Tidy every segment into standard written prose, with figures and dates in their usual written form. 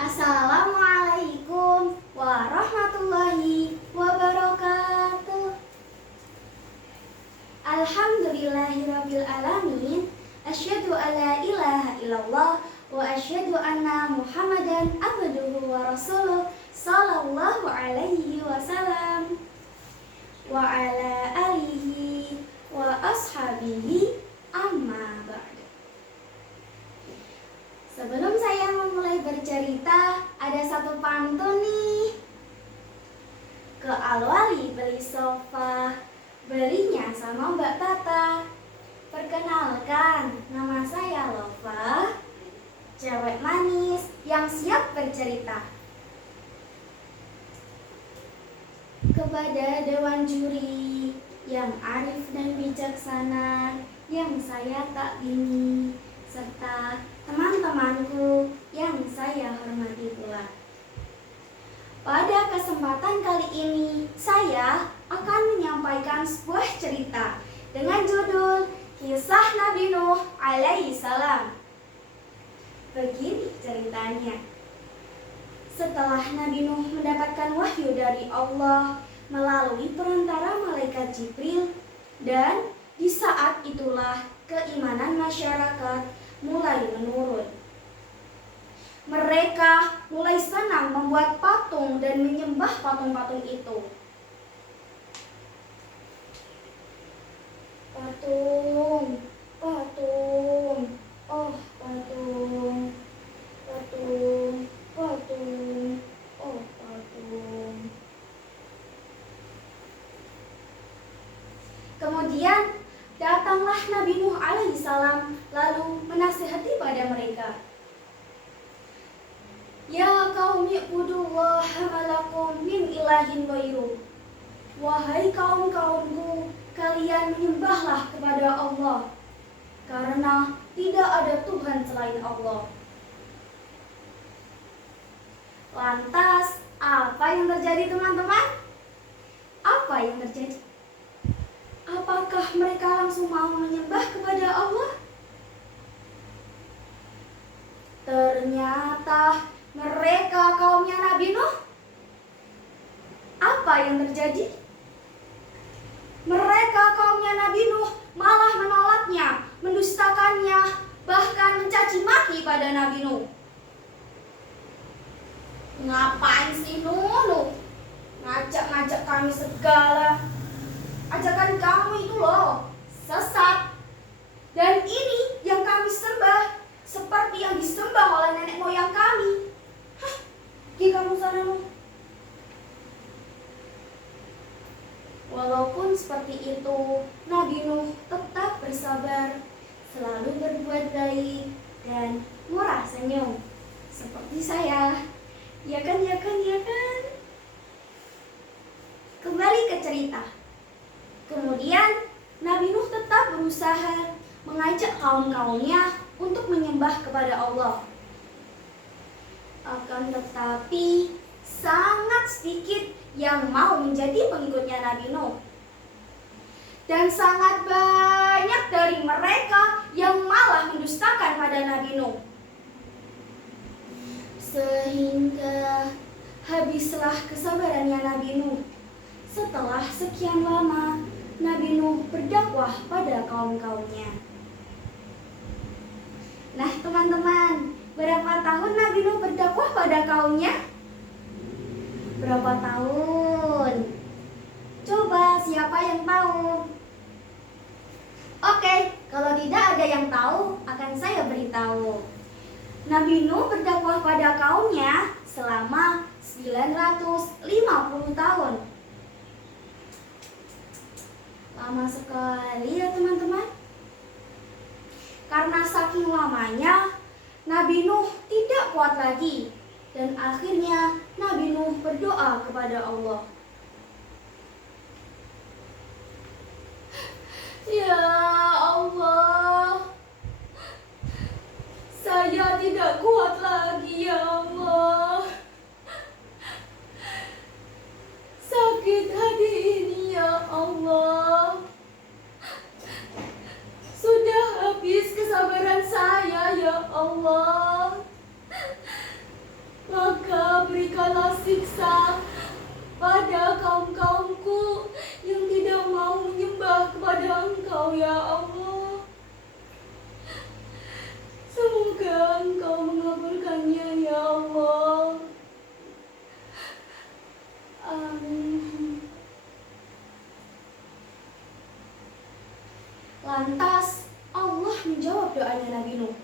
Assalamualaikum warahmatullahi wabarakatuh. Alhamdulillahirabbil alamin. Asyhadu alla ilaha illallah wa asyhadu anna Muhammadan abduhu wa rasuluh sallallahu alaihi wasallam wa ala alihi wa ashabihi amma ba'du. Sebelum saya memulai bercerita, ada satu pantun nih. Ke Alwali beli sofa, belinya sama Mbak Tata. Perkenalkan, nama saya Lova, cewek manis yang siap bercerita. Kepada dewan juri yang arif dan bijaksana, yang saya takdimi, serta teman-temanku yang saya hormati pula. Pada kesempatan kali ini, saya akan menyampaikan sebuah cerita dengan judul Kisah Nabi Nuh alaihi salam. Begini ceritanya. Setelah Nabi Nuh mendapatkan wahyu dari Allah melalui perantara malaikat Jibril, dan di saat itulah keimanan masyarakat mulai menurun. Mereka mulai senang membuat patung dan menyembah patung-patung itu. Patung, patung, oh patung, patung, patung, oh patung. Kemudian datanglah Nabi Nuh alaihissalam lalu menasihati pada mereka. Ya qaumi ibudullaha ma lakum min ilahin ghairuh. Wahai kaum-kaumku, kalian menyembahlah kepada Allah, karena tidak ada Tuhan selain Allah. Lantas, apa yang terjadi teman-teman? Apa yang terjadi? Apakah mereka langsung mau menyembah kepada Allah? Ternyata mereka kaumnya Nabi Nuh. Apa yang terjadi? Mereka kaumnya Nabi Nuh malah menolaknya, mendustakannya, bahkan mencaci maki pada Nabi Nuh. Ngapain sih Nuh? Ngajak-ngajak kami segala. Ajakan kamu itu loh sesat. Dan ini yang kami sembah, seperti yang disembah oleh nenek moyang kami. Hah, pergi kamu sana Nuh. Walaupun seperti itu, Nabi Nuh tetap bersabar, selalu berbuat baik dan murah senyum. Seperti saya. Ya kan, ya kan, ya kan? Kembali ke cerita. Kemudian Nabi Nuh tetap berusaha mengajak kaum-kaumnya untuk menyembah kepada Allah. Akan tetapi sangat sedikit yang mau menjadi pengikutnya Nabi Nuh. Dan sangat banyak dari mereka yang malah mendustakan pada Nabi Nuh. Sehingga habislah kesabarannya Nabi Nuh. Setelah sekian lama, Nabi Nuh berdakwah pada kaum-kaumnya. Nah teman-teman, berapa tahun Nabi Nuh berdakwah pada kaumnya? Berapa tahun? Coba siapa yang tahu? Oke, kalau tidak ada yang tahu, akan saya beritahu. Nabi Nuh berdakwah pada kaumnya selama 950 tahun. Lama sekali ya teman-teman. Karena saking lamanya, Nabi Nuh tidak kuat lagi. Dan akhirnya Nabi Nuh berdoa kepada Allah. Ya Allah, saya tidak kuat lagi ya Allah. Sakit hati ini ya Allah. Sudah habis kesabaran saya ya Allah. berikanlah siksa pada kaum-kaumku yang tidak mau menyembah kepada Engkau ya Allah. Semoga Engkau mengabulkannya ya Allah. Amin. Lantas Allah menjawab doanya Nabi Nuh.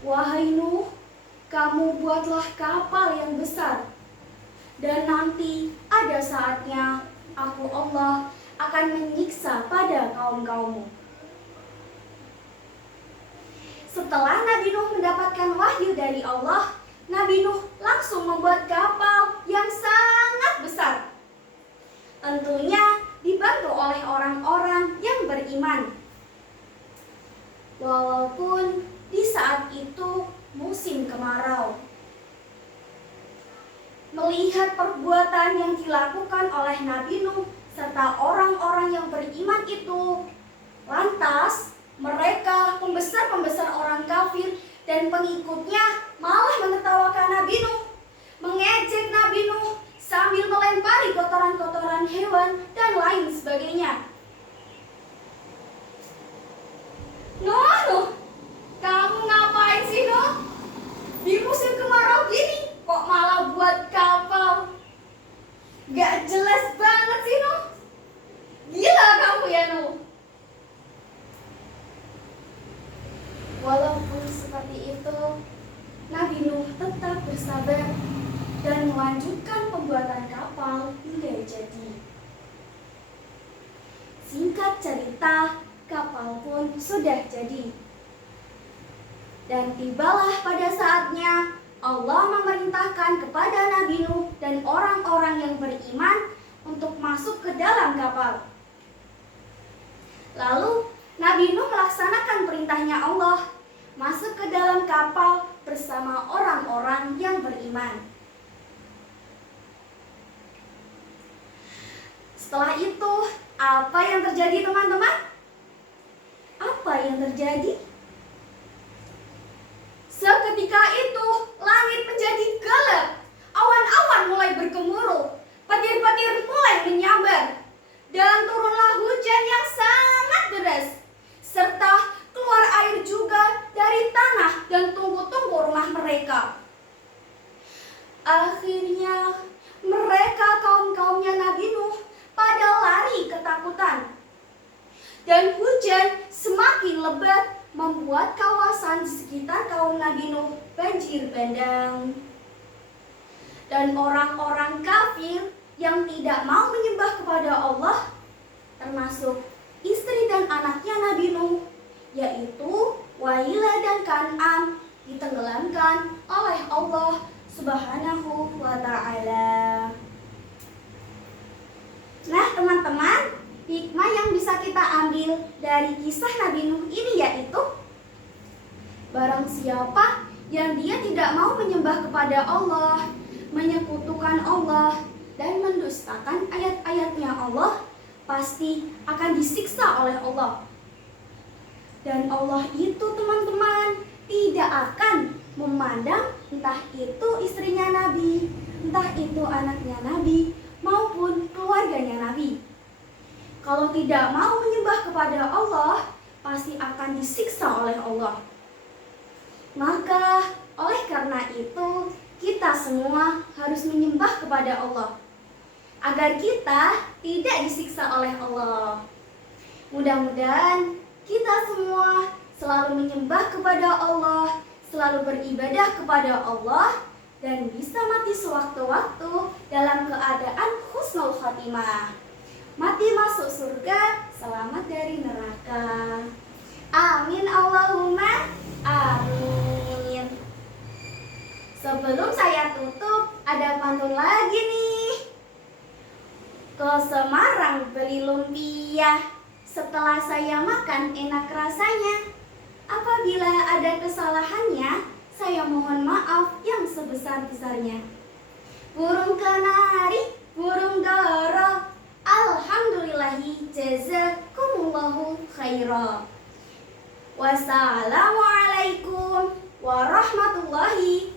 Wahai Nuh, kamu buatlah kapal yang besar, dan nanti ada saatnya aku Allah akan menyiksa pada kaum-kaummu. Setelah Nabi Nuh mendapatkan wahyu dari Allah, Nabi Nuh langsung membuat kapal yang sangat besar. Tentunya dibantu oleh orang-orang yang beriman. Walaupun di saat itu musim kemarau. Melihat perbuatan yang dilakukan oleh Nabi Nuh serta orang-orang yang beriman itu, lantas mereka pembesar-pembesar orang kafir dan pengikutnya malah menertawakan Nabi Nuh, mengejek Nabi Nuh sambil melempari kotoran-kotoran hewan dan lain sebagainya. Nuh, kamu ngapain sih Nuh? Di musim kemarau gini kok malah buat kapal? Gak jelas banget sih Nuh. Gila kamu ya Nuh. Walaupun seperti itu, Nabi Nuh tetap bersabar dan melanjutkan pembuatan kapal hingga jadi. Singkat cerita, kapal pun sudah jadi. Dan tibalah pada saatnya Allah memerintahkan kepada Nabi Nuh dan orang-orang yang beriman untuk masuk ke dalam kapal. Lalu Nabi Nuh melaksanakan perintahnya Allah, masuk ke dalam kapal bersama orang-orang yang beriman. Setelah itu, apa yang terjadi teman-teman? Apa yang terjadi? Seketika itu, langit menjadi gelap, awan-awan mulai bergemuruh, petir-petir mulai menyambar, dan turunlah hujan yang sangat deras, serta keluar air juga dari tanah dan tungku-tungku rumah mereka. Akhirnya, mereka kaum-kaumnya Nabi Nuh pada lari ketakutan, dan hujan semakin lebat membuat kawasan di sekitar kaum Nabi Nuh banjir bandang. Dan orang-orang kafir yang tidak mau menyembah kepada Allah, termasuk istri dan anaknya Nabi Nuh, yaitu Wailah dan Kan'an, ditenggelamkan oleh Allah Subhanahu wa ta'ala. Nah teman-teman, hikmah yang bisa kita ambil dari kisah Nabi Nuh ini yaitu, barang siapa yang dia tidak mau menyembah kepada Allah, menyekutukan Allah, dan mendustakan ayat-ayatnya Allah, pasti akan disiksa oleh Allah. Dan Allah itu teman-teman tidak akan memandang entah itu istrinya Nabi, entah itu anaknya Nabi, maupun keluarganya Nabi. Kalau tidak mau menyembah kepada Allah, pasti akan disiksa oleh Allah. Maka oleh karena itu, kita semua harus menyembah kepada Allah, agar kita tidak disiksa oleh Allah. Mudah-mudahan kita semua selalu menyembah kepada Allah, selalu beribadah kepada Allah, dan bisa mati sewaktu-waktu dalam keadaan husnul khatimah. Mati masuk surga, selamat dari neraka. Amin Allahumma amin. Sebelum saya tutup, ada pantun lagi nih. Ke Semarang beli lumpia, setelah saya makan enak rasanya. Apabila ada kesalahannya, saya mohon maaf yang sebesar-besarnya. Burung kenari, burung doro, alhamdulillahi jazakumullahu khaira. Wassalamualaikum warahmatullahi